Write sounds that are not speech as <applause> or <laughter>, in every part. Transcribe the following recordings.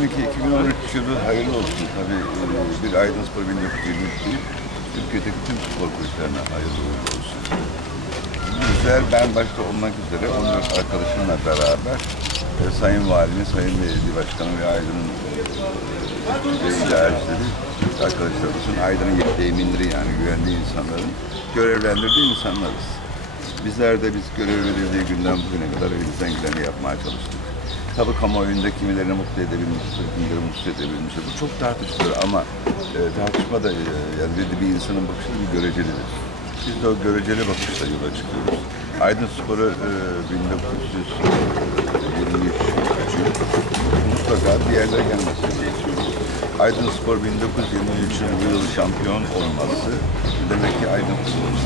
2012-2013 yılı hayırlı olsun. Tabii e, bir Aydınspor 1923 değil, Türkiye'deki tüm spor kulüplerine hayırlı olsun. Bizler ben başta olmak üzere 14 arkadaşımla beraber e, Sayın Valinin, Sayın Belediye Başkanı ve Aydın'ın e, idareçileri, arkadaşlarımızın Aydın'ın yeteğiminleri yani güvendiği insanların görevlendirdiği insanlarız. Bizler de biz görev verildiği günden bugüne kadar elimizden geleni yapmaya çalıştık. Tabii kamuoyunda kimilerini mutlu edebilmiştir, kimileri mutsuz edebilmiştir. Bu çok tartışılır ama e, tartışma da e, yani bir, insanın bakışı bir görecelidir. Biz de o göreceli bakışla yola çıkıyoruz. Aydın Spor'u e, 1923 için mutlaka bir yerlere gelmesini bekliyoruz. Aydın Spor 1923'ün bu şampiyon olması demek ki Aydın Spor'un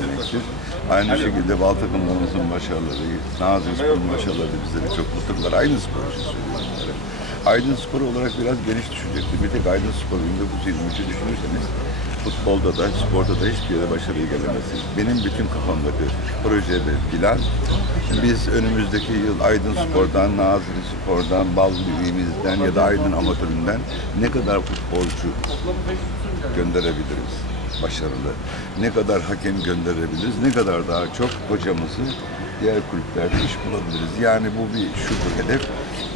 demektir. Aynı şekilde bal takımlarımızın başarıları, Nazım Spor'un başarıları bizleri çok mutlu kılar. Aydın Spor için söylüyorum. Aydın Spor olarak biraz geniş düşünecektir. Bir tek Aydın Spor 1923'ü düşünürseniz futbolda da, sporda da hiçbir yere başarıya gelemezsiniz. Benim bütün kafamdaki proje ve plan, biz önümüzdeki yıl Aydın Spor'dan, Nazilli Spor'dan, Ballı'mizden ya da Aydın Amatörü'nden ne kadar futbolcu gönderebiliriz başarılı, ne kadar hakem gönderebiliriz, ne kadar daha çok hocamızı diğer kulüplerde iş bulabiliriz. Yani bu bir şudur hedef.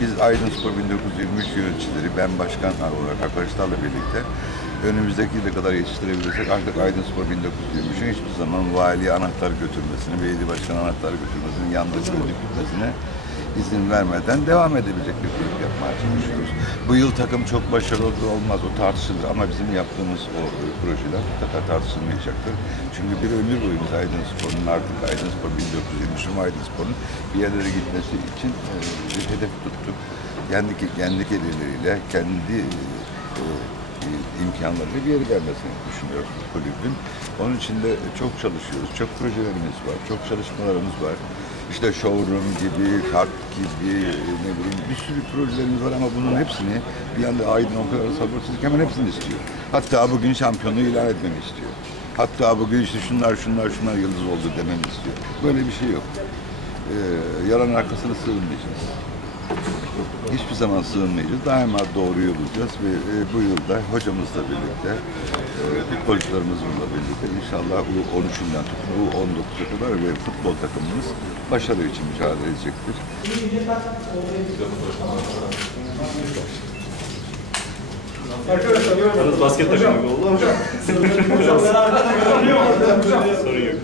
Biz Aydın Spor 1923 yöneticileri, ben başkan olarak arkadaşlarla birlikte önümüzdeki yıla kadar yetiştirebilirsek artık Aydın Spor 1923'ün hiçbir zaman valiye anahtar götürmesini, belediye başkanı anahtar götürmesini, yandık gitmesine izin vermeden devam edebilecek bir kulüp yapmaya çalışıyoruz. Bu yıl takım çok başarılı olmaz, o tartışılır ama bizim yaptığımız o projeler mutlaka tartışılmayacaktır. Çünkü bir ömür boyu Aydın Spor'un artık Aydın Spor 1923'ün Aydın Spor'un bir yerlere gitmesi için e, bir hedef tuttuk. Kendi, kendi gelirleriyle, kendi e, e, imkanlarıyla bir yere gelmesini düşünüyoruz kulübün. Onun için de çok çalışıyoruz, çok projelerimiz var, çok çalışmalarımız var. İşte showroom gibi, kart gibi, ne bileyim bir sürü projelerimiz var ama bunun hepsini bir anda Aydın o kadar sabırsızlık hemen hepsini istiyor. Hatta bugün şampiyonluğu ilan etmemi istiyor. Hatta bugün işte şunlar şunlar şunlar yıldız oldu dememi istiyor. Böyle bir şey yok. Ee, yalan arkasına sığınmayacağız. Hiçbir zaman sığınmayacağız. Daima doğruyu bulacağız ve e, bu yılda hocamızla birlikte, e, futbolcularımızla birlikte inşallah U13'ünden tutun U19'a kadar ve futbol takımımız başarı için mücadele edecektir. Yalnız basket takımı gibi oldu ama. <laughs> Sorun yok.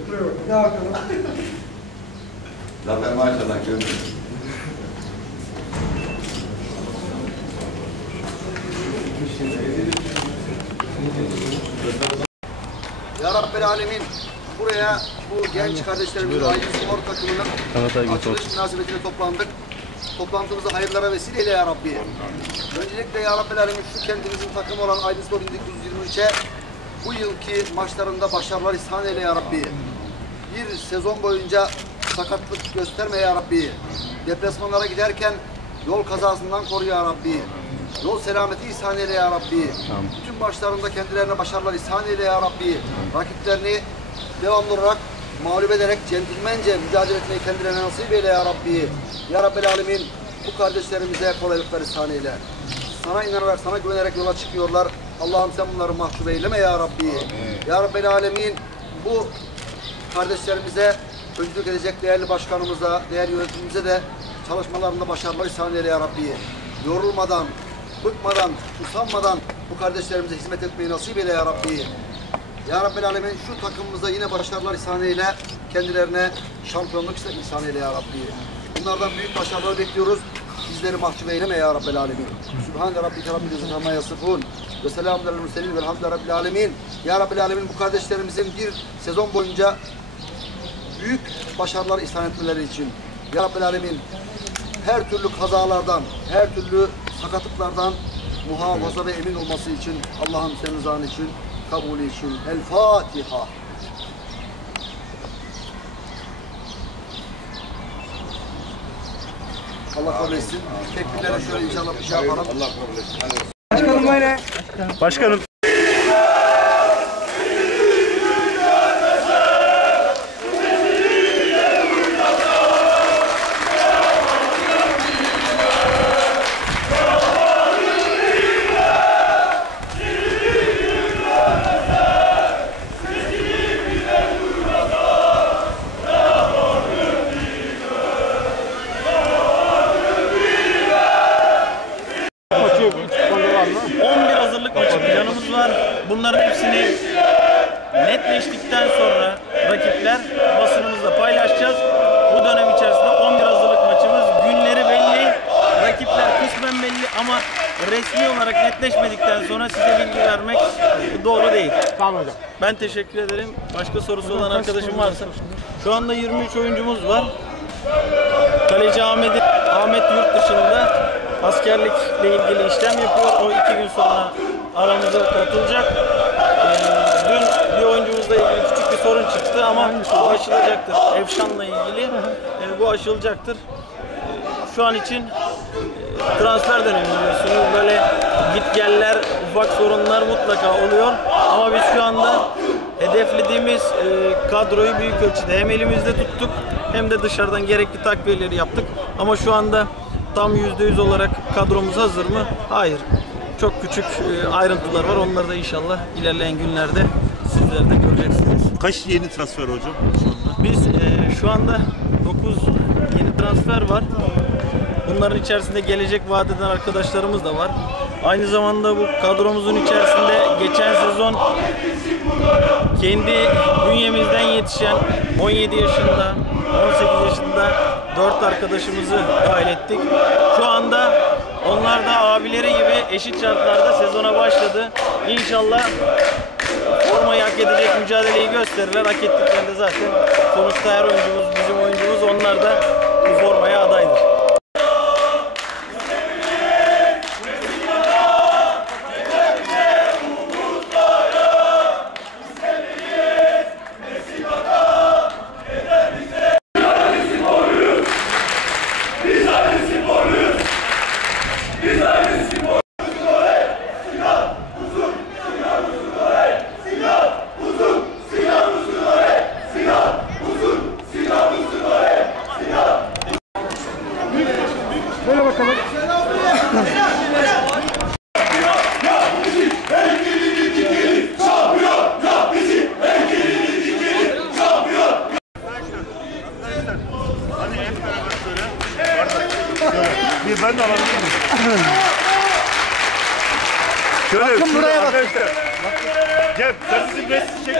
Zafer maşallah görüşürüz. Ya Rabbel Alemin buraya bu genç kardeşlerimizin Aydın Spor takımının açılış münasebetiyle toplandık. Toplantımızı hayırlara vesile eyle ya Rabbi. Öncelikle ya Rabbel Alemin şu kentimizin takımı olan Aydın Spor 1923'e bu yılki maçlarında başarılar ihsan eyle ya Rabbi. Bir sezon boyunca sakatlık gösterme ya Rabbi. Deplasmanlara giderken yol kazasından koru ya Rabbi. Yol selameti ihsan eyle ya Rabbi. Bütün maçlarında kendilerine başarılar ihsan eyle ya Rabbi. Rakiplerini devamlı olarak mağlup ederek centilmence mücadele etmeyi kendilerine nasip eyle ya Rabbi. Ya Rabbel Alemin bu kardeşlerimize kolaylıklar ihsan eyle. Sana inanarak, sana güvenerek yola çıkıyorlar. Allah'ım sen bunları mahcup eyleme ya Rabbi. Ya Rabbel Alemin bu kardeşlerimize öncülük edecek değerli başkanımıza, değerli yönetimimize de çalışmalarında başarılar ihsan eyle ya Rabbi. Yorulmadan, bıkmadan, usanmadan bu kardeşlerimize hizmet etmeyi nasip eyle ya Rabbi. Ya Rabbel Alemin şu takımımıza yine başarılar ihsan eyle, kendilerine şampiyonluk ihsan eyle ya Rabbi. Bunlardan büyük başarılar bekliyoruz. Bizleri mahcup eyleme ya Rabbel Alemin. Sübhane Rabbike Rabbil İzzeti Amma Yasifun. Ve selamun aleyhi mürselin velhamdülillahi Rabbil Alemin. Ya Rabbel Alemin bu kardeşlerimizin bir sezon boyunca büyük başarılar ihsan etmeleri için. Ya Rabbel Alemin her türlü kazalardan, her türlü sakatlıklardan muhafaza ve emin olması için Allah'ın senin rızan için, kabulü için. El Fatiha. Allah kabul etsin. Tekbirleri şöyle inşallah bir şey yapalım. Allah kabul etsin. Başkanım. Resmi olarak netleşmedikten sonra size bilgi vermek doğru değil. Tamam hocam. Ben teşekkür ederim. Başka sorusu olan arkadaşım varsa. Şu anda 23 oyuncumuz var. Kaleci Ahmet, Ahmet yurt dışında askerlikle ilgili işlem yapıyor. O iki gün sonra aramıza katılacak. Ee, dün bir oyuncumuzla ilgili küçük bir sorun çıktı ama bu aşılacaktır. Evşan'la ilgili e, bu aşılacaktır. E, Şu an için transfer dönemi biliyorsunuz. Böyle git geller, ufak sorunlar mutlaka oluyor. Ama biz şu anda hedeflediğimiz e, kadroyu büyük ölçüde hem elimizde tuttuk hem de dışarıdan gerekli takviyeleri yaptık. Ama şu anda tam %100 olarak kadromuz hazır mı? Hayır. Çok küçük e, ayrıntılar var. Onları da inşallah ilerleyen günlerde sizler de göreceksiniz. Kaç yeni transfer hocam? Biz e, şu anda 9 yeni transfer var. Bunların içerisinde gelecek vaat eden arkadaşlarımız da var. Aynı zamanda bu kadromuzun içerisinde geçen sezon kendi bünyemizden yetişen 17 yaşında, 18 yaşında 4 arkadaşımızı dahil ettik. Şu anda onlar da abileri gibi eşit şartlarda sezona başladı. İnşallah formayı hak edecek mücadeleyi gösterirler. Hak ettiklerinde zaten sonuçta her oyuncumuz bizim oyuncumuz. Onlar da bu formaya adaydır. Böyle bakalım. Bir ben de alabilir miyim? Şöyle, Bakın buraya bakın. arkadaşlar. Gel, sen bizim resmi çek.